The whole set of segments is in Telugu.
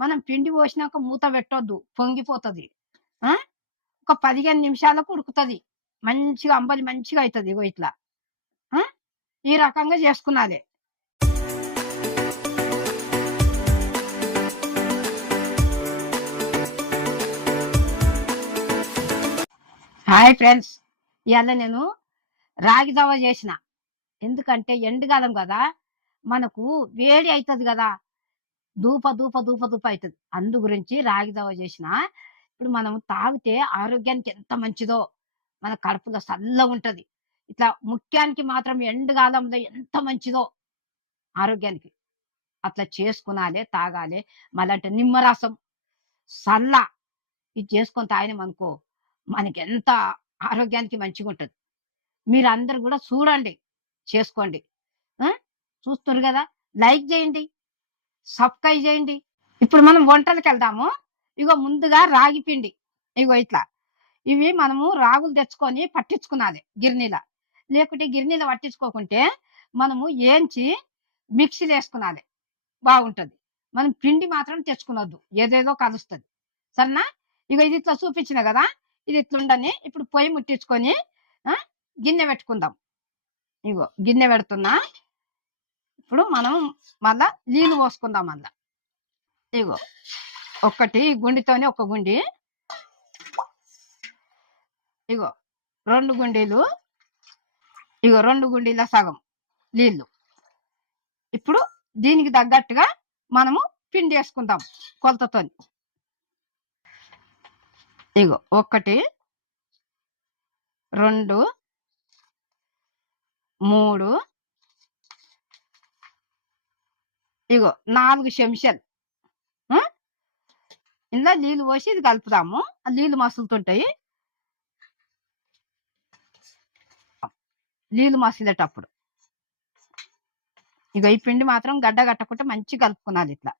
మనం పిండి పోసినాక మూత పెట్టొద్దు, పొంగిపోతది. ఆ! ఒక 15 నిమిషాలకు ఉడుకుతది. మంచిగా అంబలి మంచిగా అయితది. ఇగో ఇట్లా. ఆ! ఈ రకంగా చేసుకున్నాది. Hi friends. ఇయాల నేను రాగి జావ చేసిన. ఎందుకంటే ఎండాకాలం గదా! మనకు వేడి అయితది గదా! దూప అయితది. అందు గురించి రాగి జావ చేసిన. ఇప్పుడు మనం తాగితే ఆరోగ్యానికి ఎంత మంచిదో, మన కడుపులో సల్లగుంటది. ఇట్లా ముఖ్యానికి మాత్రం ఎండాకాలంలో ఎంత మంచిదో ఆరోగ్యానికి. అట్లా చేసుకునాలే, తాగాలే. మళ్ళంటే నిమ్మరసం, సల్ల ఇది చేసుకొని తాగినామనుకో మనకెంత ఆరోగ్యానికి మంచిగుంటది. మీరందరూ గూడా చూడండి, చేసుకోండి. ఆ! చూస్తుర్రు గదా! లైక్ జేయండి, సబ్‌స్క్రైబ్ జేయండి. ఇప్పుడు మనం వంటలకెళ్దాము. ఇగో ముందుగా రాగి పిండి. ఇగో ఇట్లా. ఇవి మనము రాగులు తెచ్చుకొని పట్టించుకునాలి గిర్నీల. లేకుంటే గిర్నీల పట్టించుకోకుంటే మనము ఏంచి మిక్సీలేసుకునాలె. బాగుంటది. మనం పిండి మాత్రం తెచ్చుకునొద్దు. ఏదేదో కలుస్తది. సరేనా? ఇగో ఇది ఇట్లా చూపించిన గదా! ఇది ఇట్లుండని. ఇప్పుడు పొయ్యి ముట్టించుకొని ఆ! గిన్నె పెట్టుకుందాం. ఇగో గిన్నె పెడుతున్నా. ఇప్పుడు మనం మళ్ళా నీళ్లు పోసుకుందాం అందుల. ఇగో ఒక్కటి గుండితోని ఒక గుండి. ఇగో 2 గుండీలు. ఇగో 2 గుండీల సగం నీళ్లు. ఇప్పుడు దీనికి తగ్గట్టుగా మనము పిండేసుకుందాం కొలతతోని. ఇగో 1, 2, 3 ఇగో 4 చెంచాలు. ఆ! ఇందులో నీళ్లు పోసి ఇది కలుపుదాము. ఆ నీళ్లు మసులుతుంటాయి. నీళ్లు మసిలేటప్పుడు. ఇగో ఈ పిండి మాత్రం గడ్డ కట్టకుండా మంచిగా కలుపుకోనాలి ఇట్లా.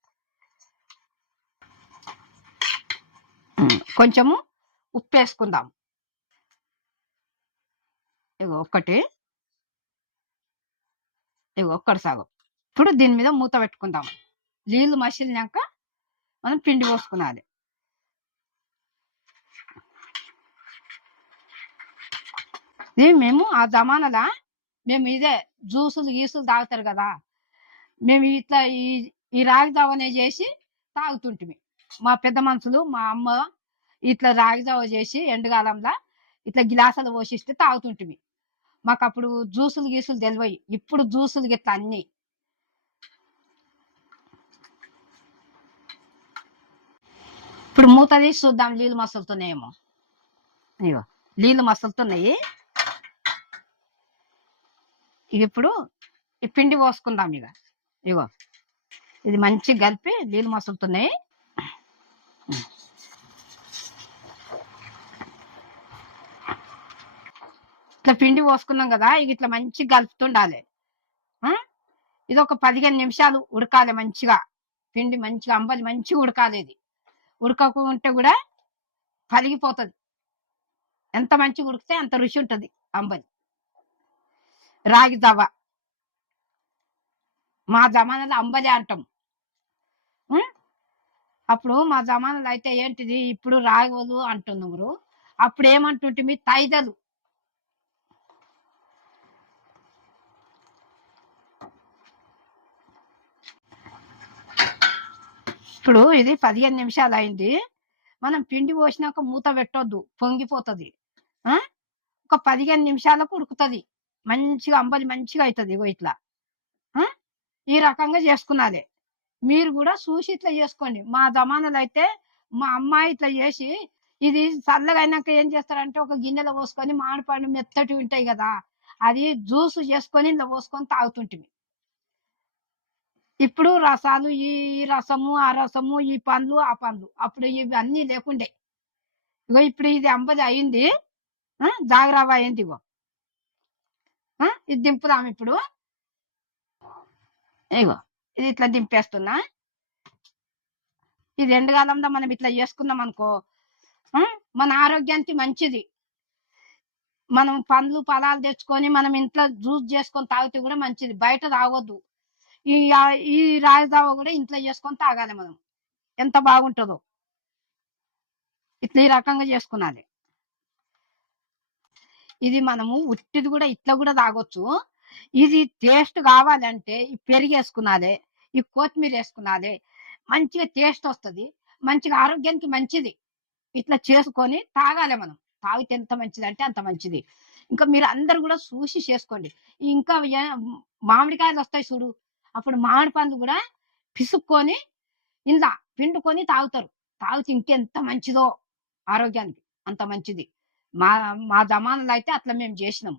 కొంచెము ఉప్పేసుకుందాం. ఇగో 1, ఇగో ఒక్కటి సగం. ఇప్పుడు దీని మీద మూత పెట్టుకుందాం. నీళ్లు మసిలినాక మనం పిండి పోసుకునాలి. ఇది మేము ఆ జమానాల మేము ఇదే జ్యూసులు గీసులు తాగుతారు కదా! మేము ఇట్లా ఈ ఈ రాగి జావనే చేసి తాగుతుంటిమి. మా పెద్ద మనుషులు, మా అమ్మ ఇట్లా రాగి జావ చేసి ఎండాకాలంలో ఇట్లా గిలాసాలు పోసిస్తే తాగుతుంటిమి. మాకప్పుడు జ్యూసులు గీసులు తెలవయి. ఇప్పుడు జ్యూసులు గిట్ల అన్నీ. ఇప్పుడు మూత తీసి చూద్దాం నీళ్ళు మసులుతున్నాయేమో. ఇగో నీళ్ళు మసులుతున్నాయి. ఇప్పుడు ఈ పిండి పోసుకుందాం ఇక. ఇగో ఇది మంచిగా కలిపి నీళ్ళు మసులుతున్నాయి. ఇట్లా పిండి పోసుకున్నాం కదా, ఇక ఇట్లా మంచిగా కలుపుతుండాలి. ఇది ఒక 15 నిమిషాలు ఉడకాలి మంచిగా. పిండి మంచిగా అంబలి మంచిగా ఉడకాలి. ఇది ఉడకకుంటే కూడా పలిగిపోతుంది. ఎంత మంచిగా ఉడికితే అంత రుచి ఉంటుంది అంబలి. రాగి జావ మా జమానాలో అంబలి అంటాం. అప్పుడు మా జమానాలో అయితే ఏంటిది, ఇప్పుడు రాగులు అంటున్నారు. అప్పుడు ఏమంటుంటిమి, తైదలు. ఇప్పుడు ఇది 15 నిమిషాలు అయింది. మనం పిండి పోసినాక మూత పెట్టొద్దు, పొంగిపోతది. ఒక 15 నిమిషాలకు ఉడుకుతది. మంచిగా అంబలి మంచిగా అవుతుంది. ఇగో ఇట్లా. ఈ రకంగా చేసుకున్నది. మీరు కూడా చూసి ఇట్లా చేసుకోండి. మా జమానాలో అయితే మా అమ్మాయి ఇట్లా చేసి ఇది చల్లగా అయినాక ఏం చేస్తారంటే ఒక గిన్నెలో పోసుకొని మామిడిపండు మెత్తటి ఉంటాయి కదా, అది జ్యూస్ చేసుకొని ఇంట్లో పోసుకొని తాగుతుంటిమి. ఇప్పుడు రసాలు, ఈ రసము, ఆ రసము, ఈ పండ్లు, ఆ పండ్లు. అప్పుడు ఇవన్నీ లేకుండే. ఇగో ఇప్పుడు ఇది అంబలి అయింది. జాగ్రత్త అయింది. ఇగో ఇది దింపుదాం ఇప్పుడు. ఇగో ఇది ఇట్లా దింపేస్తున్నా. ఇది ఎండాకాలంలో మనం ఇట్లా చేసుకున్నాం అనుకో మన ఆరోగ్యానికి మంచిది. మనం పండ్లు ఫలాలు తెచ్చుకొని మనం ఇంట్లో జ్యూస్ చేసుకొని తాగితే కూడా మంచిది. బయట తాగొద్దు. ఈ ఈ రాగి జావ కూడా ఇంట్లో చేసుకొని తాగాలి మనం. ఎంత బాగుంటుందో. ఇట్లా ఈ రకంగా చేసుకున్నది. ఇది మనము ఉట్టిది కూడా ఇట్లా కూడా తాగొచ్చు. ఇది టేస్ట్ కావాలంటే ఈ పెరుగు వేసుకున్నది, ఈ కొత్తిమీర వేసుకున్నది, మంచిగా టేస్ట్ వస్తుంది, మంచిగా ఆరోగ్యానికి మంచిది. ఇట్లా చేసుకొని తాగాలి మనం. తాగితే ఎంత మంచిది అంటే అంత మంచిది. ఇంకా మీరు అందరు కూడా చూసి చేసుకోండి. ఇంకా మామిడికాయలు వస్తాయి చూడు, అప్పుడు మామిడి పండ్లు కూడా పిసుక్కొని ఇందా పిండుకొని తాగుతారు. తాగితే ఇంకెంత మంచిదో ఆరోగ్యానికి, అంత మంచిది. మా మా జమానాలో అయితే అట్లా మేము చేసినాం.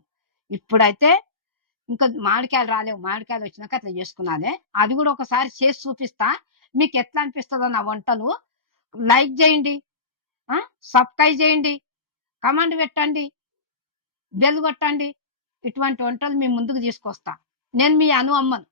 ఇప్పుడైతే ఇంకా మామిడికాయలు రాలేవు. మామిడికాయలు వచ్చినాక అట్లా చేసుకున్నానే. అది కూడా ఒకసారి చేసి చూపిస్తా. మీకు ఎట్లా అనిపిస్తుందో నా వంటలు. లైక్ చేయండి, సబ్స్క్రైబ్ చేయండి, కమెంట్ పెట్టండి, బెల్ కొట్టండి. ఇటువంటి వంటలు మీ ముందుకు తీసుకొస్తా. నేను మీ అను అమ్మను.